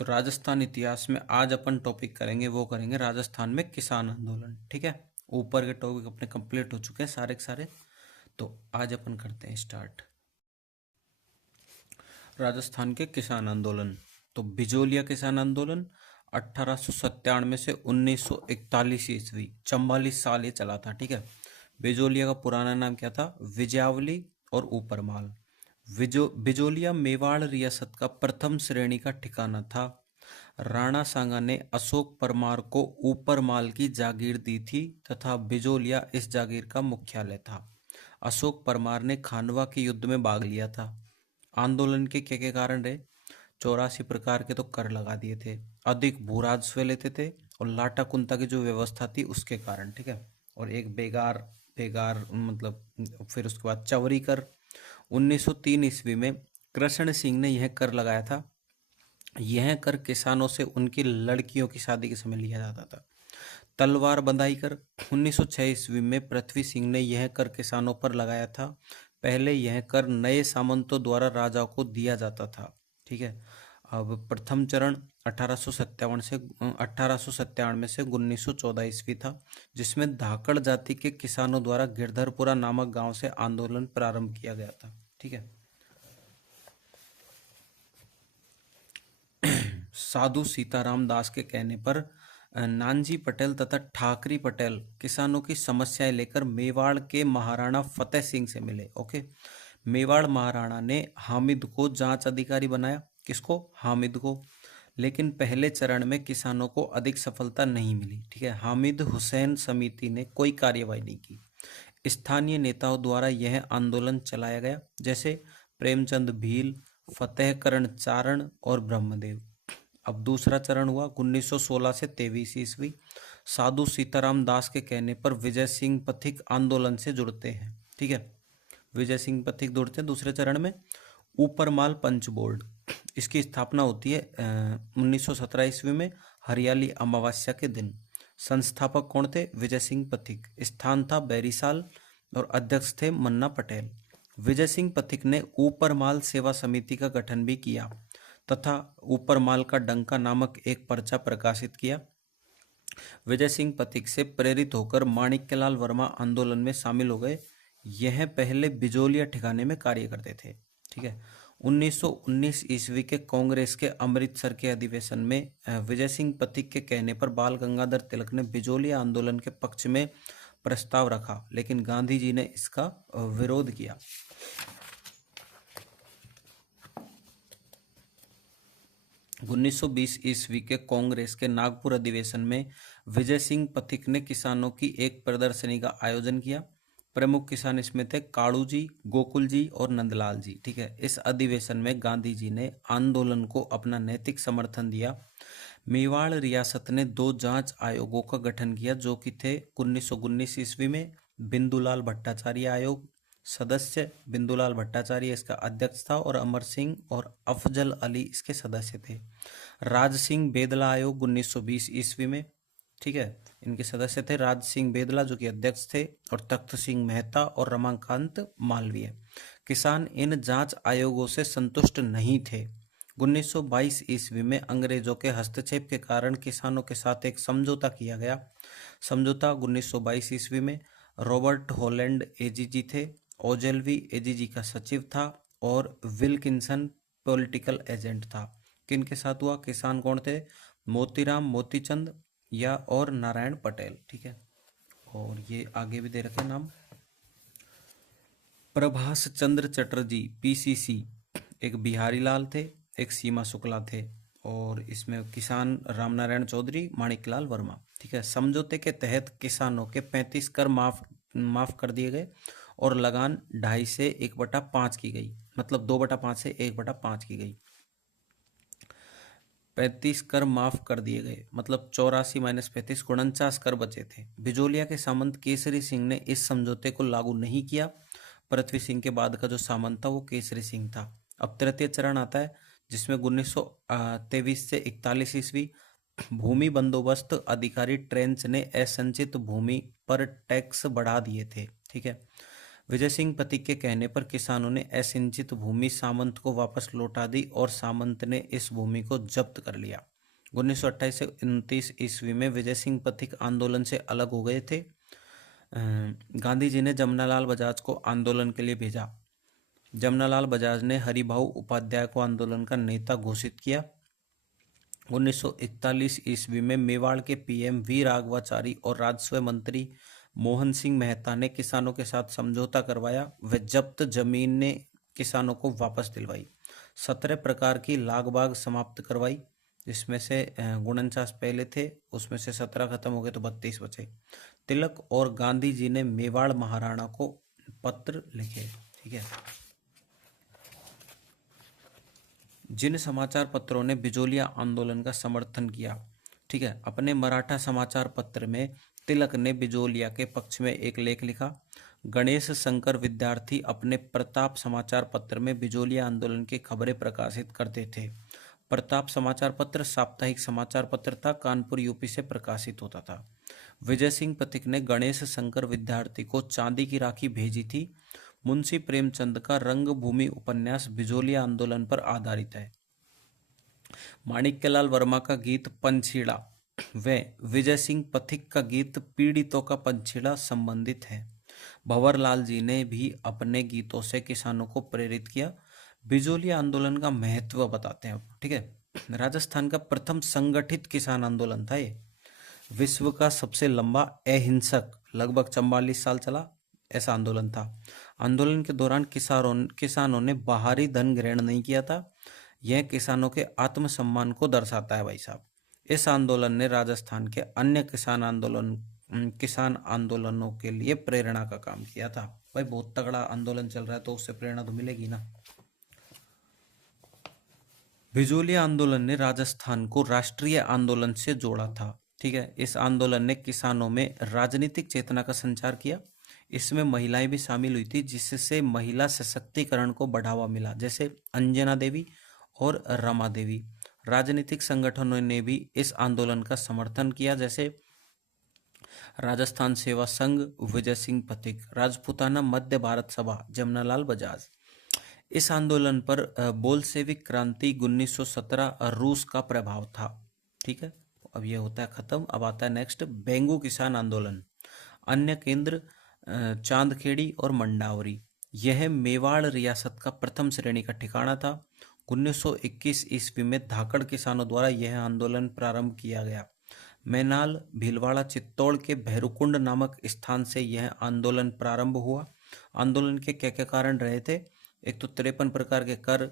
तो राजस्थान इतिहास में आज अपन टॉपिक करेंगे, वो करेंगे राजस्थान में किसान आंदोलन। ठीक है, ऊपर के टॉपिक अपने कंप्लीट हो चुके हैं सारे के सारे। तो आज अपन करते हैं स्टार्ट राजस्थान के किसान आंदोलन। तो बिजोलिया किसान आंदोलन 1897 से 1941 ईस्वी 44 साल ये चला था। ठीक है, बिजोलिया का पुराना नाम क्या था? विजयावली और ऊपरमाल। बिजोलिया मेवाड़ रियासत का प्रथम श्रेणी का ठिकाना था। राणा सांगा ने अशोक परमार को ऊपरमाल की जागीर दी थी तथा बिजोलिया इस जागीर का मुख्यालय था। अशोक परमार ने खानवा के युद्ध में भाग लिया था। आंदोलन के क्या कारण रहे? 84 प्रकार के तो कर लगा दिए थे, अधिक भू राजस्व लेते थे और लाटा कुंता की जो व्यवस्था थी उसके कारण। ठीक है, और एक बेगार बेगार मतलब फिर उसके बाद चवरी कर 1903 ईस्वी में कृष्ण सिंह ने यह कर लगाया था। यह कर किसानों से उनकी लड़कियों की शादी के समय लिया जाता था। तलवार बंधाई कर 1906 ईस्वी में पृथ्वी सिंह ने यह कर किसानों पर लगाया था। पहले यह कर नए सामंतों द्वारा राजाओं को दिया जाता था। ठीक है, अब प्रथम चरण 1897 से 1914 ईस्वी था, जिसमें धाकड़ जाति के किसानों द्वारा गिरधरपुरा नामक गांव से आंदोलन प्रारंभ किया गया था। ठीक है, साधु सीताराम दास के कहने पर नानजी पटेल तथा ठाकरी पटेल किसानों की समस्याएं लेकर मेवाड़ के महाराणा फतेह सिंह से मिले। ओके, मेवाड़ महाराणा ने हामिद को जांच अधिकारी बनाया। किसको? हामिद को। लेकिन पहले चरण में किसानों को अधिक सफलता नहीं मिली। ठीक है, हामिद हुसैन समिति ने कोई कार्यवाही नहीं की। स्थानीय नेताओं द्वारा यह आंदोलन चलाया गया, जैसे प्रेमचंद भील, फतेहकरण चारण और ब्रह्मदेव। अब दूसरा चरण हुआ 1916 से 23 ईस्वी। साधु सीताराम दास के कहने पर विजय सिंह पथिक आंदोलन से जुड़ते हैं। ठीक है, विजय सिंह पथिक जुड़ते हैं दूसरे चरण में। ऊपरमाल पंच बोर्ड, इसकी स्थापना होती है 1917 ईस्वी में, हरियाली अमावस्या के दिन। संस्थापक कौन थे? विजय सिंह पथिक। स्थान था बैरीसाल और अध्यक्ष थे मन्ना पटेल। विजय सिंह पथिक ने ऊपरमाल सेवा समिति का गठन भी किया तथा ऊपरमाल का डंका नामक एक पर्चा प्रकाशित किया। विजय सिंह पथिक से प्रेरित होकर माणिक्यलाल वर्मा आंदोलन में शामिल हो गए। यह पहले बिजोलिया ठिकाने में कार्य करते थे। ठीक है, 1919 ईस्वी के कांग्रेस के अमृतसर के अधिवेशन में विजय सिंह पथिक के कहने पर बाल गंगाधर तिलक ने बिजोलिया आंदोलन के पक्ष में प्रस्ताव रखा, लेकिन गांधी जी ने इसका विरोध किया। 1920 ईस्वी के कांग्रेस के नागपुर अधिवेशन में विजय सिंह पथिक ने किसानों की एक प्रदर्शनी का आयोजन किया। प्रमुख किसान इसमें थे काड़ू जी, गोकुल जी और नंदलाल जी। ठीक है, इस अधिवेशन में गांधी जी ने आंदोलन को अपना नैतिक समर्थन दिया। मेवाड़ रियासत ने 2 जांच आयोगों का गठन किया, जो कि थे 1919 ईस्वी में बिंदुलाल भट्टाचार्य आयोग। सदस्य बिंदुलाल भट्टाचार्य इसका अध्यक्ष था और अमर सिंह और अफजल अली इसके सदस्य थे। राज सिंह बेदला आयोग 1920 ईस्वी में। ठीक है, इनके सदस्य थे राज सिंह बेदला जो कि अध्यक्ष थे, और तख्त सिंह मेहता और रमाकांत मालवीय। किसान इन जांच आयोगों से संतुष्ट नहीं थे। 1922 ईस्वी में अंग्रेजों के हस्तक्षेप के कारण किसानों के साथ एक समझौता किया गया। समझौता 1922 ईस्वी में रॉबर्ट हॉलैंड एजीजी थे, ओजेलवी एजीजी का सचिव था और विल्किंसन पॉलिटिकल एजेंट था। किन के साथ हुआ? किसान कौन थे? मोतीराम मोतीचंद या और नारायण पटेल। ठीक है, और ये आगे भी दे रखे नाम। प्रभाष चंद्र चटर्जी पीसीसी एक बिहारी लाल थे, एक सीमा शुक्ला थे, और इसमें किसान रामनारायण चौधरी, माणिकलाल वर्मा। ठीक है, समझौते के तहत किसानों के 35 कर माफ कर दिए गए और लगान 2.5 से 1/5 की गई, मतलब 2/5 से 1/5 की गई। 35 कर माफ कर दिए गए, मतलब 84 - 35 49 कर बचे थे। बिजोलिया के सामंत केसरी सिंह ने इस समझौते को लागू नहीं किया। पृथ्वी सिंह के बाद का जो सामंत था वो केसरी सिंह था। अब तृतीय चरण आता है, जिसमें 1923 से 41 ईस्वी भूमि बंदोबस्त अधिकारी ट्रेंच ने असंचित भूमि पर टैक्स बढ़ा दिए थे। ठीक है, विजय सिंह पथिक के कहने पर किसानों ने असिंचित भूमि सामंत को वापस लौटा दी और सामंत ने इस भूमि को जब्त कर लिया। 1928 से 29 ईस्वी में विजय सिंह पथिक आंदोलन से अलग हो गए थे। गांधी जी ने जमनालाल बजाज को आंदोलन के लिए भेजा। जमनालाल बजाज ने हरिभाऊ उपाध्याय को आंदोलन का नेता घोषित किया। 1941 ईस्वी में मेवाड़ के पीएम वी राघवाचारी और राजस्व मंत्री मोहन सिंह मेहता ने किसानों के साथ समझौता करवाया व जब्त जमीन ने किसानों को वापस दिलवाई। 17 प्रकार की लागबाग समाप्त करवाई, जिसमें से 49 पहले थे, उसमें से 17 खत्म हो गए तो 32 बचे। तिलक और गांधी जी ने मेवाड़ महाराणा को पत्र लिखे। ठीक है। जिन समाचार पत्रों ने बिजोलिया आंदोलन का समर्थन किया, ठीक है, अपने मराठा समाचार पत्र में तिलक ने बिजोलिया के पक्ष में एक लेख लिखा। गणेश शंकर विद्यार्थी अपने प्रताप समाचार पत्र में बिजोलिया आंदोलन की खबरें प्रकाशित करते थे। प्रताप समाचार पत्र साप्ताहिक समाचार पत्र था, कानपुर यूपी से प्रकाशित होता था। विजय सिंह पथिक ने गणेश शंकर विद्यार्थी को चांदी की राखी भेजी थी। मुंशी प्रेमचंद का रंगभूमि उपन्यास बिजोलिया आंदोलन पर आधारित है। माणिक्यलाल वर्मा का गीत पंछीड़ा व विजय सिंह पथिक का गीत पीड़ितों का पंछीड़ा संबंधित है। भंवरलाल जी ने भी अपने गीतों से किसानों को प्रेरित किया। बिजोलिया आंदोलन का महत्व बताते हैं। ठीक है, राजस्थान का प्रथम संगठित किसान आंदोलन था ये। विश्व का सबसे लंबा अहिंसक लगभग 44 साल चला ऐसा आंदोलन था। आंदोलन के दौरान किसानों ने बाहरी धन ग्रहण नहीं किया था। यह किसानों के आत्मसम्मान को दर्शाता है भाई साहब। इस आंदोलन ने राजस्थान के अन्य किसान आंदोलनों के लिए प्रेरणा का काम किया था। भाई बहुत तगड़ा आंदोलन चल रहा है तो उससे प्रेरणा तो मिलेगी ना। बिजोलिया आंदोलन ने राजस्थान को राष्ट्रीय आंदोलन से जोड़ा था। ठीक है, इस आंदोलन ने किसानों में राजनीतिक चेतना का संचार किया। इसमें महिलाएं भी शामिल हुई थी, जिससे महिला सशक्तिकरण को बढ़ावा मिला, जैसे अंजना देवी और रमा देवी। राजनीतिक संगठनों ने भी इस आंदोलन का समर्थन किया, जैसे राजस्थान सेवा संघ, विजय सिंह पथिक, राजपूताना मध्य भारत सभा, जमनालाल बजाज। इस आंदोलन पर बोल्शेविक क्रांति 1917 रूस का प्रभाव था। ठीक है, अब ये होता है खत्म। अब आता है नेक्स्ट बेंगू किसान आंदोलन। अन्य केंद्र चांदखेड़ी और मंडावरी। यह मेवाड़ रियासत का प्रथम श्रेणी का ठिकाना था। 1921 ईस्वी में धाकड़ किसानों द्वारा यह आंदोलन प्रारंभ किया गया। मैनाल, भीलवाड़ा, चित्तौड़ के भैरुकुंड नामक स्थान से यह आंदोलन प्रारंभ हुआ। आंदोलन के क्या क्या कारण रहे थे? एक तो 53 प्रकार के कर,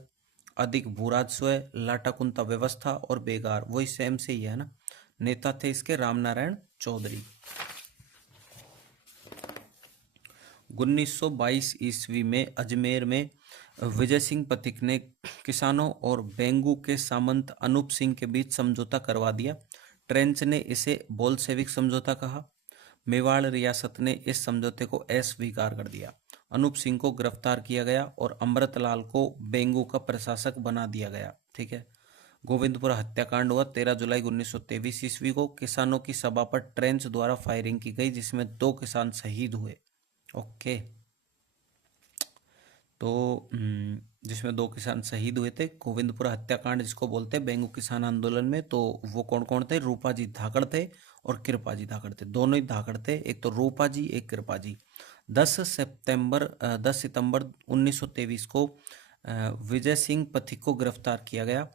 अधिक भूराजस्व, लाटाकुंता व्यवस्था और बेगार, वही सेम से ही है ना। नेता थे इसके रामनारायण चौधरी। 1922 ईस्वी में अजमेर में विजय सिंह पथिक ने किसानों और बेंगू के सामंत अनूप सिंह के बीच समझौता करवा दिया। ट्रेंच ने इसे बोल्शेविक समझौता कहा। मेवाड़ रियासत ने इस समझौते को अस्वीकार कर दिया। अनूप सिंह को गिरफ्तार किया गया और अमृतलाल को बेंगू का प्रशासक बना दिया गया। ठीक है, गोविंदपुरा हत्याकांड हुआ 13 जुलाई 1923 ईस्वी को। किसानों की सभा पर ट्रेंच द्वारा फायरिंग की गई, जिसमें 2 किसान शहीद हुए। ओके, तो जिसमें 2 किसान शहीद हुए थे। गोविंदपुरा हत्याकांड जिसको बोलते हैं बेंगू किसान आंदोलन में, तो वो कौन कौन थे? रूपाजी धाकड़ थे और कृपाजी धाकड़ थे, दोनों ही धाकड़ थे। एक तो रूपाजी, एक कृपाजी। 10 सितंबर 1923 को विजय सिंह पथिक को गिरफ्तार किया गया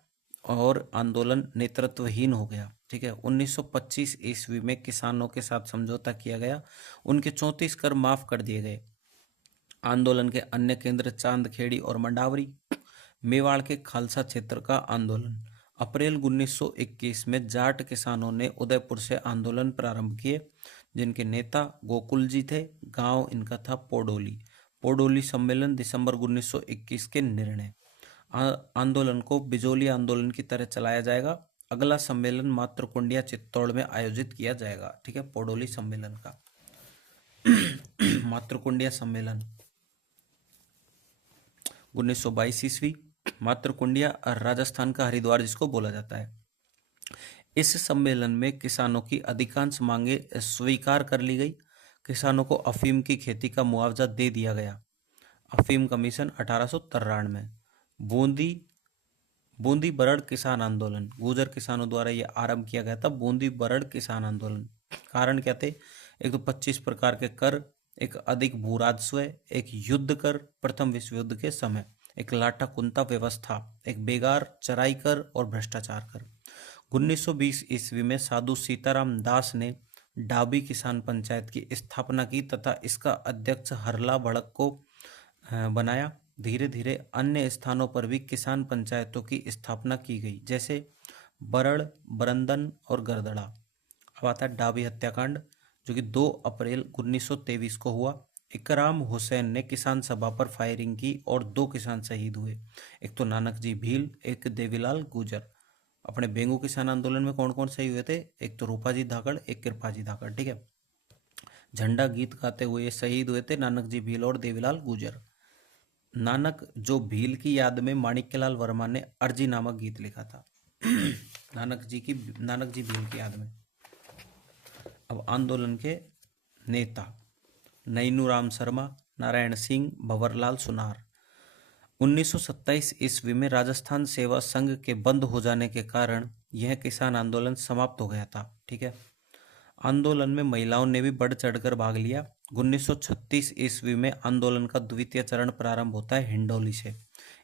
और आंदोलन नेतृत्वहीन हो गया। ठीक है, 1925 ईस्वी में किसानों के साथ समझौता किया गया। उनके 34 कर माफ कर दिए गए। आंदोलन के अन्य केंद्र चांदखेड़ी और मंडावरी। मेवाड़ के खालसा क्षेत्र का आंदोलन। अप्रैल 1921 में जाट किसानों ने उदयपुर से आंदोलन प्रारंभ किए, जिनके नेता गोकुल जी थे। गांव इनका था पोडोली। पोडोली सम्मेलन दिसंबर 1921 के निर्णय। आंदोलन को बिजोली आंदोलन की तरह चलाया जाएगा। अगला सम्मेलन मातृकुंडिया चित्तौड़ में आयोजित किया जाएगा। ठीक है, पोडोली सम्मेलन का मातृकुंडिया सम्मेलन 1922 ईस्वी। मातृकुंडिया राजस्थान का हरिद्वार जिसको बोला जाता है। इस सम्मेलन में किसानों की अधिकांश मांगे स्वीकार कर ली गई। किसानों को अफीम की खेती का मुआवजा दे दिया गया। अफीम कमीशन 1893। बूंदी बरड़ किसान आंदोलन, गुर्जर किसानों द्वारा ये आरंभ किया गया था, बूंदी बरड़ किसान आंदोलन। कारण क्या थे? एक तो 25 प्रकार के कर, एक अधिक भू राजस्व, एक युद्ध कर प्रथम विश्व युद्ध के समय, एक लाटा कुंता व्यवस्था, एक बेगार चराई कर और भ्रष्टाचार कर। 1920 ईस्वी में साधु सीताराम दास ने डाबी किसान पंचायत की स्थापना की तथा इसका अध्यक्ष हरला भड़क को बनाया। धीरे धीरे अन्य स्थानों पर भी किसान पंचायतों की स्थापना की गई, जैसे बरड़, बरंदन और गरदड़ा। अब आता है डाबी हत्याकांड, जो कि 2 अप्रैल 1923 को हुआ। इकराम हुसैन ने किसान सभा पर फायरिंग की और 2 किसान शहीद हुए, एक तो नानक जी भील, एक देवीलाल गुजर। अपने बेंगू किसान आंदोलन में कौन कौन शहीद हुए थे? एक तो रूपाजी धाकड़, एक कृपाजी धाकड़, ठीक है। झंडा गीत गाते हुए शहीद हुए थे नानक जी भील और देवीलाल गुजर। नानक जो भील की याद में माणिक्यलाल वर्मा ने अर्जी नामक गीत लिखा था। नानक जी भील की याद में। अब आंदोलन के नेता: नैनू राम शर्मा, नारायण सिंह, भंवरलाल सुनार। 1927 ईस्वी में राजस्थान सेवा संघ के बंद हो जाने के कारण यह किसान आंदोलन समाप्त हो गया था, ठीक है। आंदोलन में महिलाओं ने भी बढ़ चढ़कर भाग लिया। 1936 ईस्वी में आंदोलन का द्वितीय चरण प्रारंभ होता है हिंडौली से।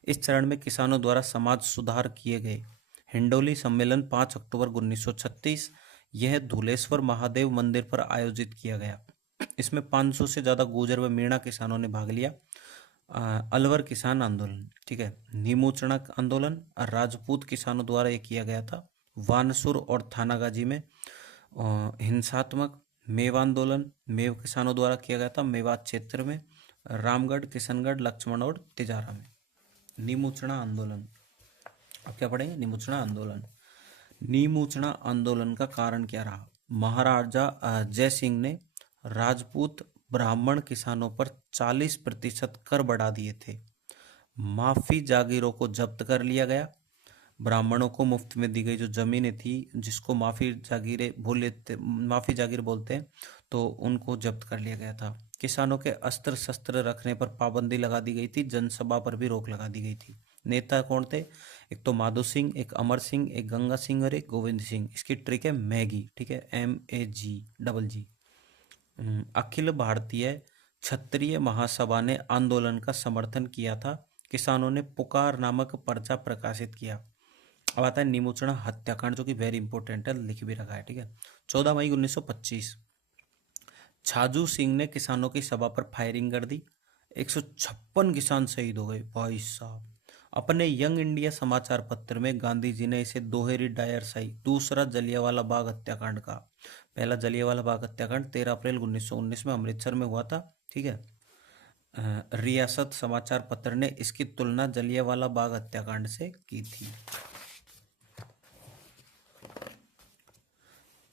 इस चरण में किसानों द्वारा समाज सुधार किए गए। हिंडौली सम्मेलन 5 अक्टूबर 1936 यह धुलेश्वर महादेव मंदिर पर आयोजित किया गया। इसमें 500 से ज़्यादा गुर्जर व मीणा किसानों ने भाग लिया। अलवर किसान आंदोलन, ठीक है। नीमूचना आंदोलन राजपूत किसानों द्वारा ये किया गया था। वानसुर और थानागाजी में हिंसात्मक। मेवा आंदोलन मेव किसानों द्वारा किया गया था, मेवात क्षेत्र में। रामगढ़, किशनगढ़, लक्ष्मण और तिजारा में। नीमूचना आंदोलन, अब क्या पढ़ेंगे? नीमूचना आंदोलन। नीमूचना आंदोलन का कारण क्या रहा? महाराजा जय सिंह ने राजपूत ब्राह्मण किसानों पर 40% कर बढ़ा दिए थे। माफी जागीरों को जब्त कर लिया गया। ब्राह्मणों को मुफ्त में दी गई जो जमीनें थी, जिसको माफी जागीर बोलते हैं, तो उनको जब्त कर लिया गया था। किसानों के अस्त्र शस्त्र रखने पर पाबंदी लगा दी गई थी। जनसभा पर भी रोक लगा दी गई थी। नेता कौन थे? एक तो माधो सिंह, एक अमर सिंह, एक गंगा सिंह और एक गोविंद सिंह। इसकी ट्रिक है मैगी, ठीक है, MAG। अखिल भारतीय क्षत्रिय महासभा ने आंदोलन का समर्थन किया था। किसानों ने पुकार नामक पर्चा प्रकाशित किया। अब आता है नीमूचना हत्याकांड, जो कि वेरी इंपॉर्टेंट है, लिख भी रखा है, ठीक है। 14 मई 1925 छाजू सिंह ने किसानों की सभा पर फायरिंग कर दी। 156 किसान शहीद हो गए, भाई साहब। अपने यंग इंडिया समाचार पत्र में गांधी जी ने इसे दोहरी डायर सही। दूसरा जलियांवाला बाग हत्याकांड का। पहला जलियांवाला बाग हत्याकांड 13 अप्रैल 1919 में अमृतसर में हुआ था, ठीक है। रियासत समाचार पत्र ने इसकी तुलना जलियांवाला बाग हत्याकांड से की थी।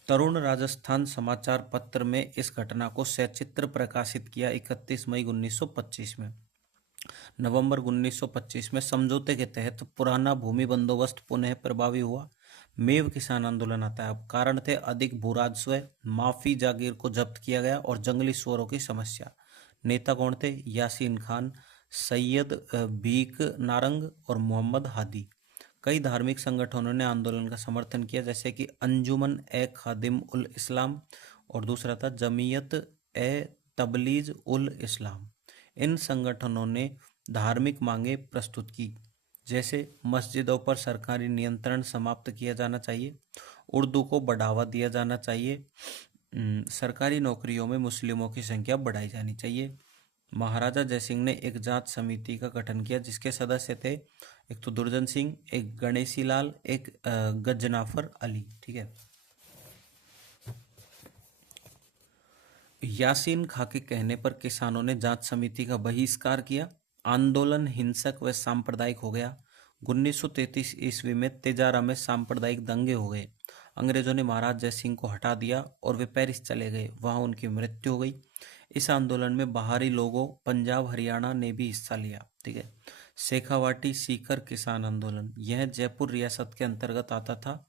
तरुण राजस्थान समाचार पत्र में इस घटना को सचित्र प्रकाशित किया 31 मई 1925 में। नवंबर 1925 में समझौते के तहत पुराना भूमि बंदोबस्त पुनः प्रभावी हुआ। मेव किसान आंदोलन आता है। अब कारण थे अधिक भू राजस्व, माफी जागीर को जब्त किया गया और जंगली सुअरों की समस्या। नेता कौन थे? यासीन खान, सैयद भीख नारंग और मोहम्मद हादी। कई धार्मिक संगठनों ने आंदोलन का समर्थन किया, जैसे कि अंजुमन ए खादिम उल इस्लाम और दूसरा था जमीयत ए तबलीज उल इस्लाम। इन संगठनों ने धार्मिक मांगे प्रस्तुत की, जैसे मस्जिदों पर सरकारी नियंत्रण समाप्त किया जाना चाहिए, उर्दू को बढ़ावा दिया जाना चाहिए, सरकारी नौकरियों में मुस्लिमों की संख्या बढ़ाई जानी चाहिए। महाराजा जयसिंह ने एक जांच समिति का गठन किया, जिसके सदस्य थे एक तो दुर्जन सिंह, एक गणेशी लाल, एक गजनाफर अली, ठीक है। यासीन खां के कहने पर किसानों ने जांच समिति का बहिष्कार किया। आंदोलन हिंसक व सांप्रदायिक हो गया। 1933 ईस्वी में तिजारा में सांप्रदायिक दंगे हो गए। अंग्रेजों ने महाराज जयसिंह को हटा दिया और वे पेरिस चले गए, वहां उनकी मृत्यु हो गई। इस आंदोलन में बाहरी लोगों, पंजाब हरियाणा ने भी हिस्सा लिया, ठीक है। शेखावाटी सीकर किसान आंदोलन, यह जयपुर रियासत के अंतर्गत आता था।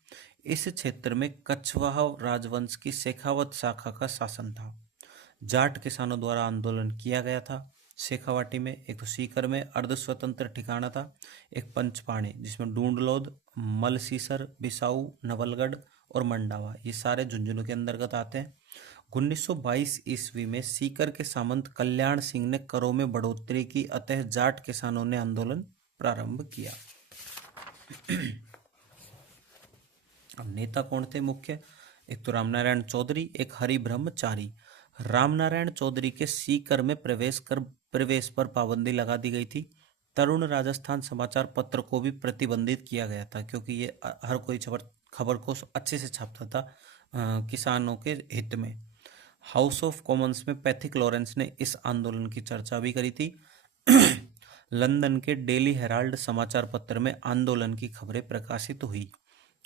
इस क्षेत्र में कछवाहा राजवंश की शेखावत शाखा का शासन था। जाट किसानों द्वारा आंदोलन किया गया था। शेखावाटी में, एक तो सीकर में अर्ध स्वतंत्र ठिकाना था, एक पंचपाणे जिसमें डूंडलोद, मलसीसर, बिसाऊ, नवलगढ़ और मंडावा ये सारे झुंझुनू के अंतर्गत आते हैं। 1922 ईस्वी में सीकर के सामंत कल्याण सिंह ने करों में बढ़ोतरी की, अतः जाट किसानों ने आंदोलन प्रारंभ किया। अब नेता कौन थे मुख्य? एक तो रामनारायण चौधरी, एक हरि ब्रह्मचारी। रामनारायण चौधरी के सीकर में प्रवेश पर पाबंदी लगा दी गई थी। तरुण राजस्थान समाचार पत्र को भी प्रतिबंधित किया गया था, क्योंकि ये हर कोई खबर को अच्छे से छापता था किसानों के हित में। हाउस ऑफ कॉमन्स में पैथिक लॉरेंस ने इस आंदोलन की चर्चा भी करी थी। लंदन के डेली हेराल्ड समाचार पत्र में आंदोलन की खबरें प्रकाशित हुई।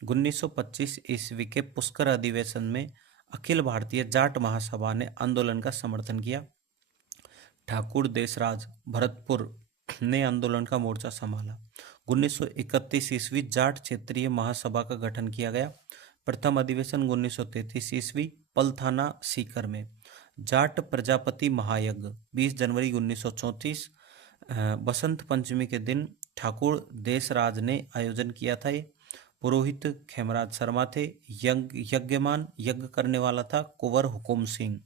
1925 ईस्वी के पुष्कर अधिवेशन में अखिल भारतीय जाट महासभा ने आंदोलन का समर्थन किया। ठाकुर देशराज भरतपुर ने आंदोलन का मोर्चा संभाला। 1931 ईस्वी जाट क्षेत्रीय महासभा का गठन किया गया। प्रथम अधिवेशन 1933 ईस्वी पलथाना सीकर में। जाट प्रजापति महायज्ञ 20 जनवरी 1934 बसंत पंचमी के दिन ठाकुर देशराज ने आयोजन किया था। ये पुरोहित खेमराज शर्मा थे। यज्ञमान यज्ञ करने वाला था कुंवर हुकुम सिंह।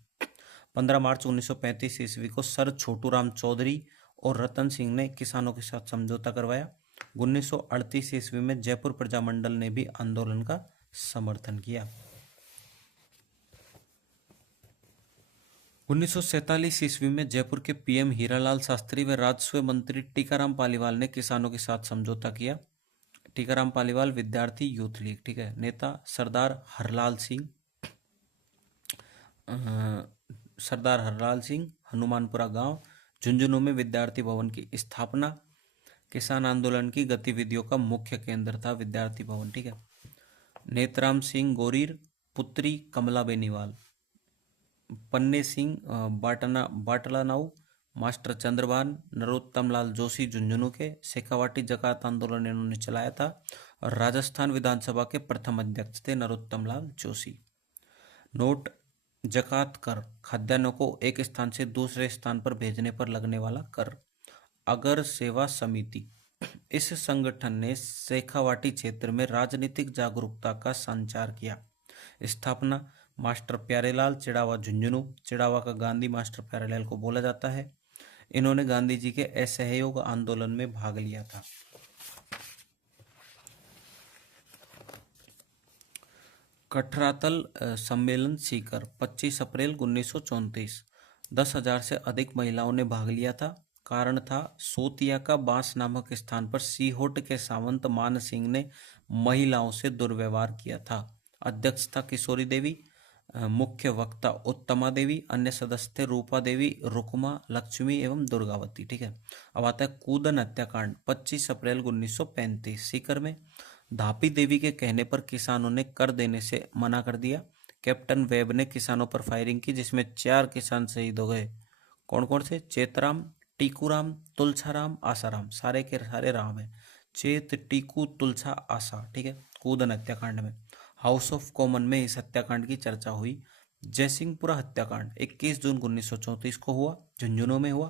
15 मार्च 1935 ईस्वी को सर छोटूराम चौधरी और रतन सिंह ने किसानों के साथ समझौता करवाया। 1938 ईस्वी में जयपुर प्रजामंडल ने भी आंदोलन का समर्थन किया। 1947 ईस्वी में जयपुर के पीएम हीरालाल शास्त्री व राजस्व मंत्री टीकाराम पालीवाल ने किसानों के साथ समझौता किया। टीकाराम पालीवाल विद्यार्थी यूथ लीग, ठीक है। नेता सरदार हरलाल सिंह, हनुमानपुरा गांव, झुंझुनू में विद्यार्थी भवन की स्थापना। किसान आंदोलन की गतिविधियों का मुख्य केंद्र था विद्यार्थी भवन, ठीक है। नेतराम सिंह गोरीर, पुत्री कमला बेनीवाल। पन्ने सिंह बाटलानाऊ, मास्टर चंद्रभान, नरोत्तम लाल जोशी झुंझुनू के। शेखावाटी जकात आंदोलन इन्होंने चलाया था और राजस्थान विधानसभा के प्रथम अध्यक्ष थे नरोत्तम लाल जोशी। नोट: जकात कर खाद्यान्नों को एक स्थान से दूसरे स्थान पर भेजने पर लगने वाला कर। अगर सेवा समिति, इस संगठन ने शेखावाटी क्षेत्र में राजनीतिक जागरूकता का संचार किया। स्थापना: मास्टर प्यारेलाल चिड़ावा झुंझुनू। चिड़ावा का गांधी मास्टर प्यारेलाल को बोला जाता है। इन्होंने गांधी जी के असहयोग आंदोलन में भाग लिया था। कठरातल सम्मेलन सीकर 25 अप्रैल 1934। 10,000 से अधिक महिलाओं ने भाग लिया था। कारण था सोतिया का बांस नामक स्थान पर सीहोट के सामंत मान सिंह ने महिलाओं से दुर्व्यवहार किया था। अध्यक्ष था किशोरी देवी, मुख्य वक्ता उत्तमा देवी, अन्य सदस्य थे रूपा देवी, रुकमा, लक्ष्मी एवं दुर्गावती, ठीक है। अब आता है कूदन हत्याकांड 25 अप्रैल 1935 सीकर में। धापी देवी के कहने पर किसानों ने कर देने से मना कर दिया। कैप्टन वेब ने किसानों पर फायरिंग की, जिसमें 4 किसान शहीद हो गए। कौन कौन से? चेतराम, टीकूराम, तुलछाराम, आसाराम, सारे के सारे राम है। चेत, टीकू, तुलछा, आशा, ठीक है। कूदन हत्याकांड में हाउस ऑफ कॉमन में इस हत्याकांड की चर्चा हुई। जयसिंहपुरा हत्याकांड 21 जून 1934 को हुआ, झुंझुनू में हुआ।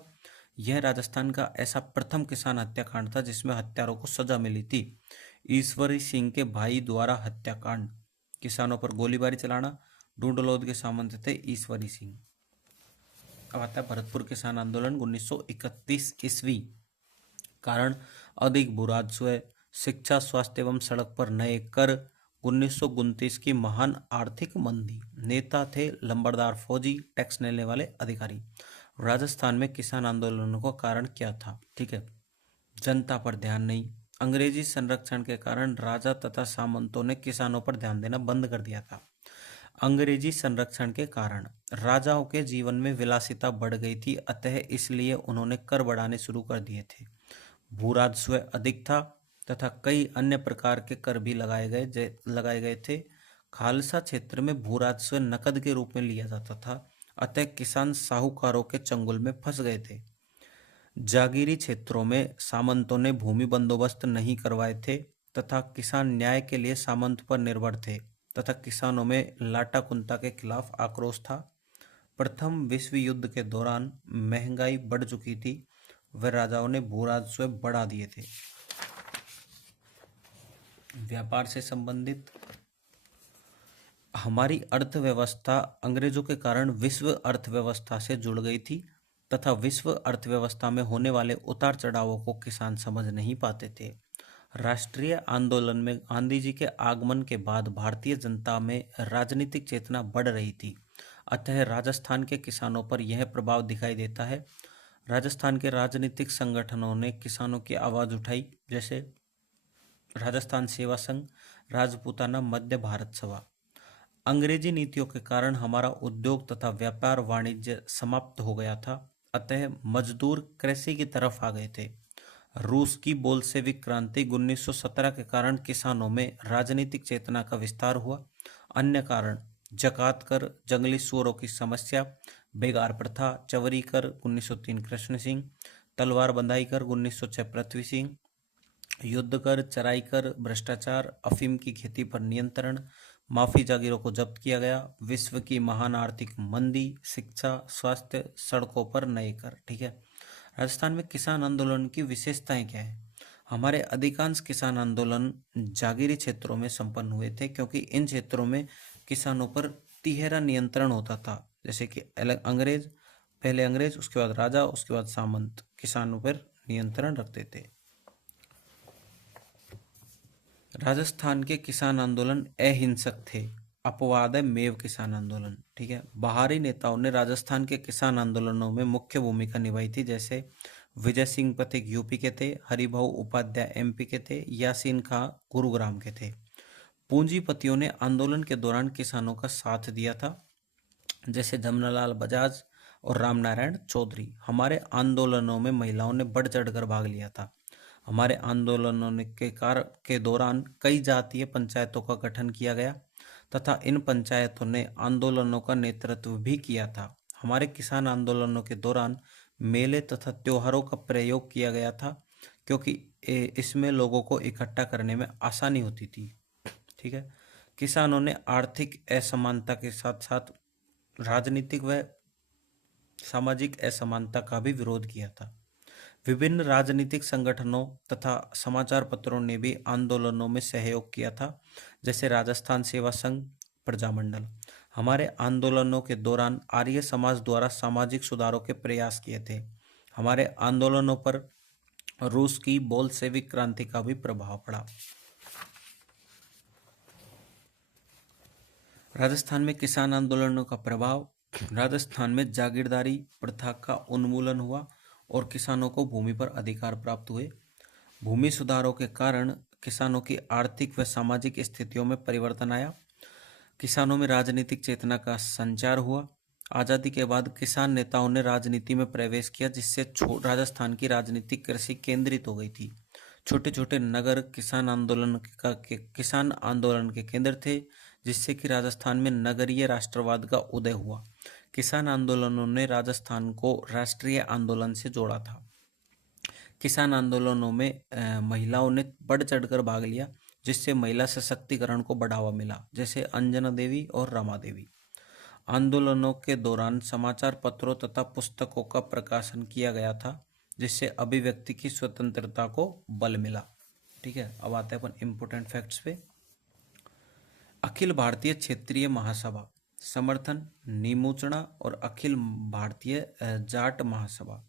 यह राजस्थान का ऐसा प्रथम किसान हत्याकांड था जिसमें हत्यारों को सजा मिली थी। ईश्वरी सिंह के भाई द्वारा हत्याकांड, किसानों पर गोलीबारी चलाना। डूंडलोद के सामंत थे ईश्वरी सिंह। अब आता है भरतपुर किसान आंदोलन 1931 ईस्वी। कारण अधिक भू राजस्व, शिक्षा, स्वास्थ्य एवं सड़क पर नए कर। 1929 की महान आर्थिक मंदी। नेता थे लंबरदार फौजी, टैक्स लेने वाले अधिकारी। राजस्थान में किसान आंदोलनों का कारण क्या था? ठीक है, जनता पर ध्यान नहीं। अंग्रेजी संरक्षण के कारण राजा तथा सामंतों ने किसानों पर ध्यान देना बंद कर दिया था। अंग्रेजी संरक्षण के कारण राजाओं के जीवन में विलासिता बढ़ गई थी, अतः इसलिए उन्होंने कर बढ़ाने शुरू कर दिए थे। भू राजस्व अधिक था तथा कई अन्य प्रकार के कर भी लगाए गए थे। खालसा क्षेत्र में भू राजस्व नकद के रूप में लिया जाता था, अतः किसान साहूकारों के चंगुल में फंस गए थे। जागीरी क्षेत्रों में सामंतों ने भूमि बंदोबस्त नहीं करवाए थे तथा किसान न्याय के लिए सामंत पर निर्भर थे तथा किसानों में लाटा कुंता के खिलाफ आक्रोश था। प्रथम विश्व युद्ध के दौरान महंगाई बढ़ चुकी थी व राजाओं ने भू राजस्व बढ़ा दिए थे। व्यापार से संबंधित हमारी अर्थव्यवस्था अंग्रेजों के कारण विश्व अर्थव्यवस्था से जुड़ गई थी तथा विश्व अर्थव्यवस्था में होने वाले उतार चढ़ावों को किसान समझ नहीं पाते थे। राष्ट्रीय आंदोलन में गांधी जी के आगमन के बाद भारतीय जनता में राजनीतिक चेतना बढ़ रही थी, अतः राजस्थान के किसानों पर यह प्रभाव दिखाई देता है। राजस्थान के राजनीतिक संगठनों ने किसानों की आवाज उठाई, जैसे राजस्थान सेवा संघ, राजपूताना मध्य भारत सभा। अंग्रेजी नीतियों के कारण हमारा उद्योग तथा व्यापार वाणिज्य समाप्त हो गया था, अतः मजदूर कृषि की तरफ आ गए थे। रूस की बोल्शेविक क्रांति 1917 के कारण किसानों में राजनीतिक चेतना का विस्तार हुआ। अन्य कारण जकात कर, जंगली सूअरों की समस्या, बेगार प्रथा, चवरी कर 1903 कृष्ण सिंह, तलवार बंधाई कर 1906 पृथ्वी सिंह, युद्ध कर, चराई कर, भ्रष्टाचार, अफीम की खेती पर नियंत्रण, माफी जागीरों को जब्त किया गया, विश्व की महान आर्थिक मंदी, शिक्षा, स्वास्थ्य, सड़कों पर नए कर। ठीक है। राजस्थान में किसान आंदोलन की विशेषताएं क्या है? हमारे अधिकांश किसान आंदोलन जागीरी क्षेत्रों में संपन्न हुए थे, क्योंकि इन क्षेत्रों में किसानों पर तिहरा नियंत्रण होता था, जैसे कि अंग्रेज, पहले अंग्रेज, उसके बाद राजा, उसके बाद सामंत किसानों पर नियंत्रण रखते थे। राजस्थान के किसान आंदोलन अहिंसक थे, अपवाद है मेव किसान आंदोलन। ठीक है। बाहरी नेताओं ने राजस्थान के किसान आंदोलनों में मुख्य भूमिका निभाई थी, जैसे विजय सिंह पथिक यूपी के थे, हरिभाऊ उपाध्याय एमपी के थे, यासीन खां गुरुग्राम के थे। पूंजीपतियों ने आंदोलन के दौरान किसानों का साथ दिया था, जैसे जमनालाल बजाज और रामनारायण चौधरी। हमारे आंदोलनों में महिलाओं ने बढ़ चढ़कर भाग लिया था। हमारे आंदोलनों के दौरान कई जातीय पंचायतों का गठन किया गया तथा इन पंचायतों ने आंदोलनों का नेतृत्व भी किया था। हमारे किसान आंदोलनों के दौरान मेले तथा त्योहारों का प्रयोग किया गया था, क्योंकि इसमें लोगों को इकट्ठा करने में आसानी होती थी। ठीक है। किसानों ने आर्थिक असमानता के साथ साथ राजनीतिक व सामाजिक असमानता का भी विरोध किया था। विभिन्न राजनीतिक संगठनों तथा समाचार पत्रों ने भी आंदोलनों में सहयोग किया था, जैसे राजस्थान सेवा संघ, प्रजामंडल। हमारे आंदोलनों के दौरान आर्य समाज द्वारा सामाजिक सुधारों के प्रयास किए थे। हमारे आंदोलनों पर रूस की बोल्शेविक क्रांति का भी प्रभाव पड़ा। राजस्थान में किसान आंदोलनों का प्रभाव। राजस्थान में जागीरदारी प्रथा का उन्मूलन हुआ और किसानों को भूमि पर अधिकार प्राप्त हुए। भूमि सुधारों के कारण किसानों की आर्थिक व सामाजिक स्थितियों में परिवर्तन आया। किसानों में राजनीतिक चेतना का संचार हुआ। आज़ादी के बाद किसान नेताओं ने राजनीति में प्रवेश किया, जिससे राजस्थान की राजनीतिक कृषि केंद्रित हो गई थी। छोटे छोटे नगर किसान आंदोलन के केंद्र थे, जिससे कि राजस्थान में नगरीय राष्ट्रवाद का उदय हुआ। किसान आंदोलनों ने राजस्थान को राष्ट्रीय आंदोलन से जोड़ा था। किसान आंदोलनों में महिलाओं ने बढ़ चढ़कर भाग लिया, जिससे महिला सशक्तिकरण को बढ़ावा मिला, जैसे अंजना देवी और रमा देवी। आंदोलनों के दौरान समाचार पत्रों तथा पुस्तकों का प्रकाशन किया गया था, जिससे अभिव्यक्ति की स्वतंत्रता को बल मिला। ठीक है। अब आते हैं अपन इम्पोर्टेंट फैक्ट्स पे। अखिल भारतीय क्षेत्रीय महासभा समर्थन नीमूचना और अखिल भारतीय जाट महासभा।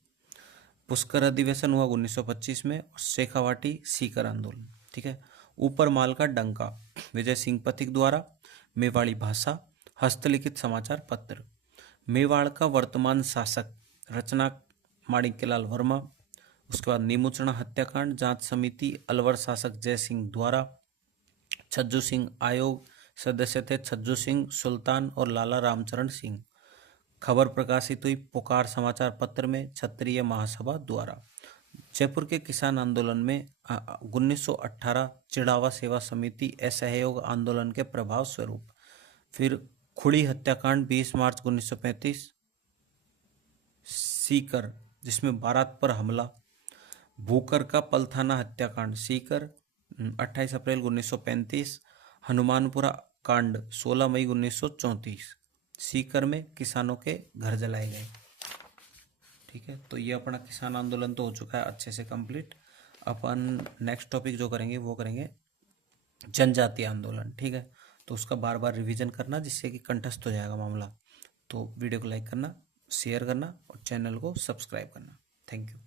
पुष्कर अधिवेशन हुआ 1925 में, और शेखावाटी सीकर आंदोलन। ठीक है। ऊपर माल का डंका विजय सिंह पथिक द्वारा। मेवाड़ी भाषा, हस्तलिखित समाचार पत्र। मेवाड़ का वर्तमान शासक रचना माणिक्यलाल वर्मा। उसके बाद नीमूचना हत्याकांड जांच समिति, अलवर शासक जय सिंह द्वारा। छज्जू सिंह आयोग, सदस्य थे छज्जू सिंह, सुल्तान और लाला रामचरण सिंह। खबर प्रकाशित हुई पुकार समाचार पत्र में क्षत्रिय महासभा द्वारा। जयपुर के किसान आंदोलन में 1918 चिड़ावा सेवा समिति असहयोग आंदोलन के प्रभाव स्वरूप। फिर खुड़ी हत्याकांड 20 मार्च 1935 सीकर, जिसमें बारात पर हमला। भूकर का पलथाना हत्याकांड सीकर 28 अप्रैल 1935। हनुमानपुरा कांड 16 मई 1934। सीकर में किसानों के घर जलाए गए। ठीक है, तो ये अपना किसान आंदोलन तो हो चुका है अच्छे से कंप्लीट। अपन नेक्स्ट टॉपिक जो करेंगे वो करेंगे जनजातीय आंदोलन। ठीक है, तो उसका बार बार रिवीजन करना जिससे कि कंठस्थ हो जाएगा मामला। तो वीडियो को लाइक करना, शेयर करना और चैनल को सब्सक्राइब करना। Thank you.